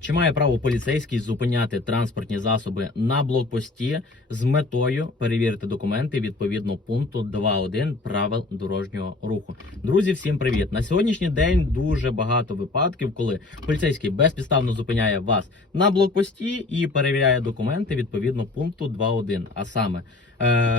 Чи має право поліцейський зупиняти транспортні засоби на блокпості з метою перевірити документи відповідно пункту 2.1 правил дорожнього руху? Друзі, всім привіт! На сьогоднішній день дуже багато випадків, коли поліцейський безпідставно зупиняє вас на блокпості і перевіряє документи відповідно пункту 2.1, а саме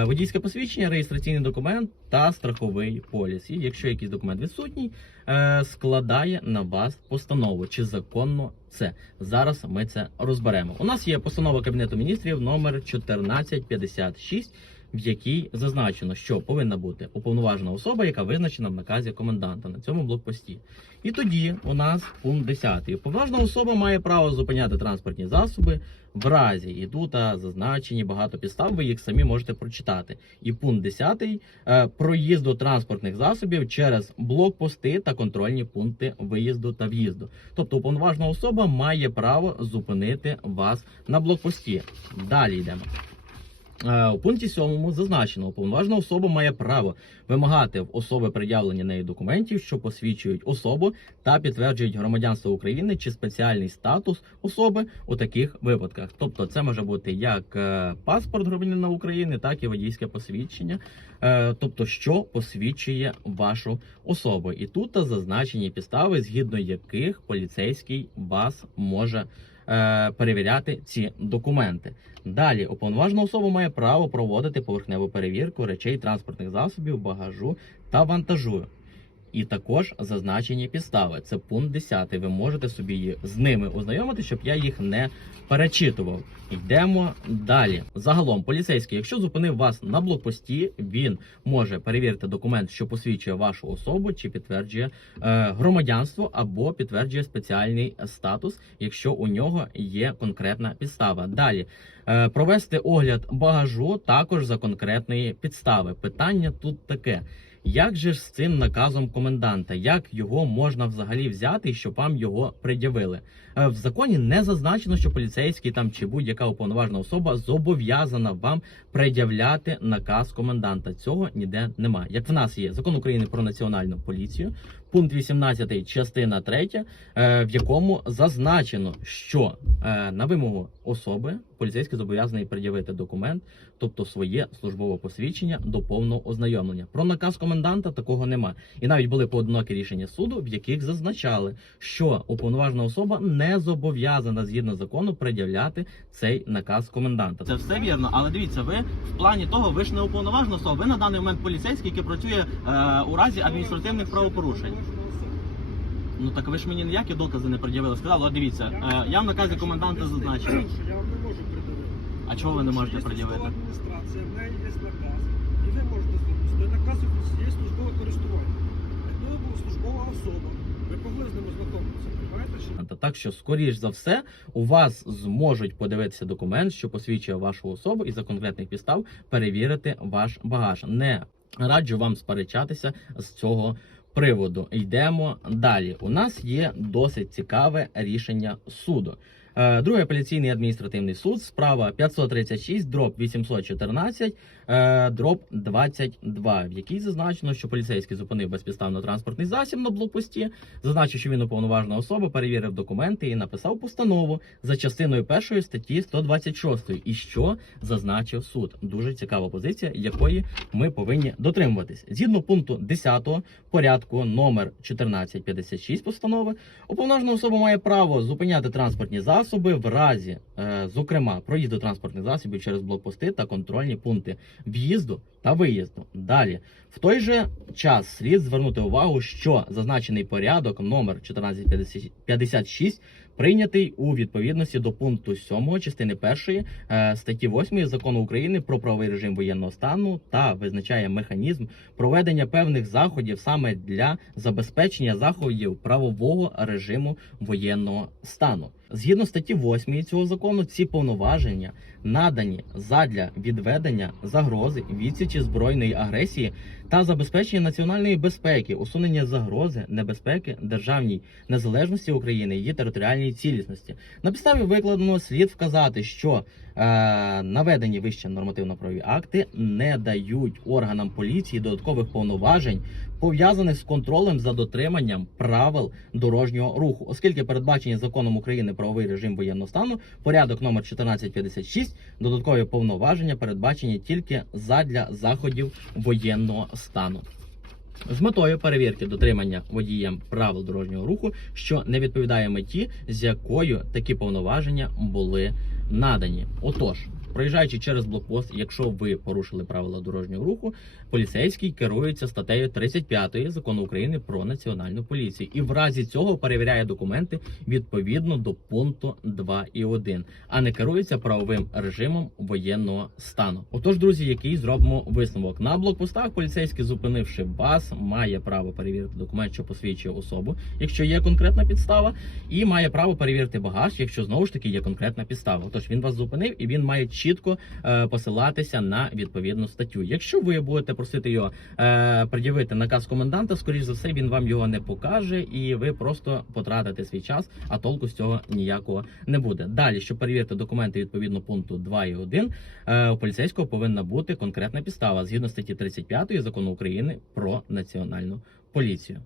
водійське посвідчення, реєстраційний документ та страховий поліс. І якщо якийсь документ відсутній, е, складає на вас постанову. Чи законно це? Зараз ми це розберемо. У нас є постанова Кабінету міністрів номер 1456, в якій зазначено, що повинна бути уповноважена особа, яка визначена в наказі коменданта на цьому блокпості. І тоді у нас пункт 10. Уповноважена особа має право зупиняти транспортні засоби в разі і тут зазначені багато підстав. Ви їх самі можете прочитати. І пункт 10 е, проїзду транспортних засобів через блокпости та контрольні пункти виїзду та в'їзду. Тобто уповноважена особа має право зупинити вас на блокпості. Далі йдемо. Е, У пункті 7 зазначено, уповноважена особа має право вимагати в особи пред'явлення неї документів, що посвідчують особу та підтверджують громадянство України чи спеціальний статус особи у таких випадках. Тобто, це може бути як е, паспорт громадянина України, так і водійське посвідчення, Е, тобто, що посвідчує вашу особу. І тут зазначені підстави, згідно яких поліцейський вас може перевіряти ці документи. Далі уповноважена особа має право проводити поверхневу перевірку речей транспортних засобів, багажу та вантажу. І також зазначені підстави. Це пункт 10. Ви можете собі з ними ознайомити, щоб я їх не перечитував. Йдемо далі. Загалом, поліцейський, якщо зупинив вас на блокпості, він може перевірити документ, що посвідчує вашу особу, чи підтверджує е, громадянство або підтверджує спеціальний статус, якщо у нього є конкретна підстава. Далі е, провести огляд багажу також за конкретної підстави. Питання тут таке. Як же ж з цим наказом коменданта? Як його можна взагалі взяти, щоб вам його пред'явили? Е, В законі не зазначено, що поліцейський там чи будь-яка уповноважена особа зобов'язана вам пред'являти наказ коменданта. Цього ніде немає. Як в нас є закон України про національну поліцію, пункт 18, частина 3, е, в якому зазначено, що е, на вимогу особи поліцейський зобов'язаний пред'явити документ, тобто своє службове посвідчення до повного ознайомлення. Про наказ коменданта такого нема. І навіть були поодинокі рішення суду, в яких зазначали, що уповноважена особа не зобов'язана згідно закону пред'являти цей наказ коменданта. Це все вірно, але дивіться, ви в плані того, ви ж не уповноважена особа. Ви на даний момент поліцейський, який працює е, у разі адміністративних правопорушень. Ну так ви ж мені ніякі докази не пред'явили. Сказали, от дивіться, е, я в наказі коменданта зазначив. Я вам не можу придивити. А чого ви не можете пред'явити? адміністрація, в неї є наказ. І ви можете звернутися. Той наказ є службове користування. Якби ви була службова особа, ви могли з ним що? Так що, скоріш за все, у вас зможуть подивитися документ, що посвідчує вашу особу, і за конкретних підстав перевірити ваш багаж. Не раджу вам сперечатися з цього приводу. Йдемо далі. У нас є досить цікаве рішення суду. Е, Другий апеляційний адміністративний суд, справа 536, дроб 814, е, дроб 22, в якій зазначено, що поліцейський зупинив безпідставно транспортний засіб на блокпості, зазначив, що він уповноважена особа, перевірив документи і написав постанову за частиною першої статті 126. І що зазначив суд? Дуже цікава позиція, якої ми повинні дотримуватись. Згідно пункту 10 порядку номер 1456 постанови, уповноважена особа має право зупиняти транспортні засоби в разі, е, зокрема, проїзду транспортних засобів через блокпости та контрольні пункти в'їзду та виїзду. Далі, в той же час слід звернути увагу, що зазначений порядок номер 1456 прийнятий у відповідності до пункту 7 частини 1 е, статті 8 закону України про правовий режим воєнного стану та визначає механізм проведення певних заходів саме для забезпечення заходів правового режиму воєнного стану. Згідно статті 8 цього закону, ці повноваження надані задля відведення загрози відсічі збройної агресії та забезпечення національної безпеки, усунення загрози, небезпеки державній незалежності України, її територіальній територіальній цілісності. На підставі викладеного слід вказати, що е, наведені вище нормативно-правові акти не дають органам поліції додаткових повноважень, пов'язаних з контролем за дотриманням правил дорожнього руху, оскільки передбачені законом України правовий режим воєнного стану, порядок номер 1456, додаткові повноваження передбачені тільки задля заходів воєнного стану. З метою перевірки дотримання водієм правил дорожнього руху, що не відповідає меті, з якою такі повноваження були надані. Отож, проїжджаючи через блокпост, якщо ви порушили правила дорожнього руху, поліцейський керується статтею 35 закону України про національну поліцію і в разі цього перевіряє документи відповідно до пункту 2 і 1, а не керується правовим режимом воєнного стану. Отож, друзі, який зробимо висновок на блокпостах, поліцейський, зупинивши вас, має право перевірити документ, що посвідчує особу, якщо є конкретна підстава, і має право перевірити багаж, якщо знову ж таки є конкретна підстава. Тож він вас зупинив і він має чітко е, посилатися на відповідну статтю. Якщо ви будете просити його е, пред'явити наказ коменданта, скоріш за все він вам його не покаже, і ви просто потратите свій час, а толку з цього ніякого не буде. Далі, щоб перевірити документи відповідно пункту 2 і 1, е, у поліцейського повинна бути конкретна підстава згідно статті 35 закону України про національну поліцію.